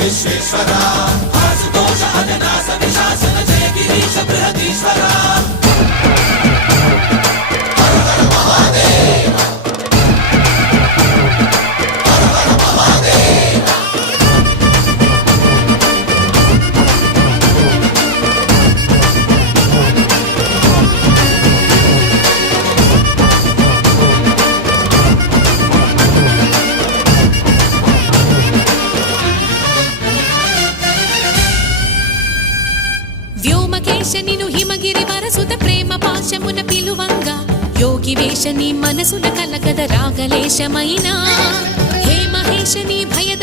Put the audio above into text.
విశ్వేశ్వరా ఆశుతోష అజనాశ విశాసన జయ గిరీశ బృహదీశ్వరా వ్యోమకేశనిను హిమగిరి వరసుత ప్రేమ పాశమున పిలువంగా యోగి వేషని మనసున కలకద రాగలేశమైనా హే మహేశని భయద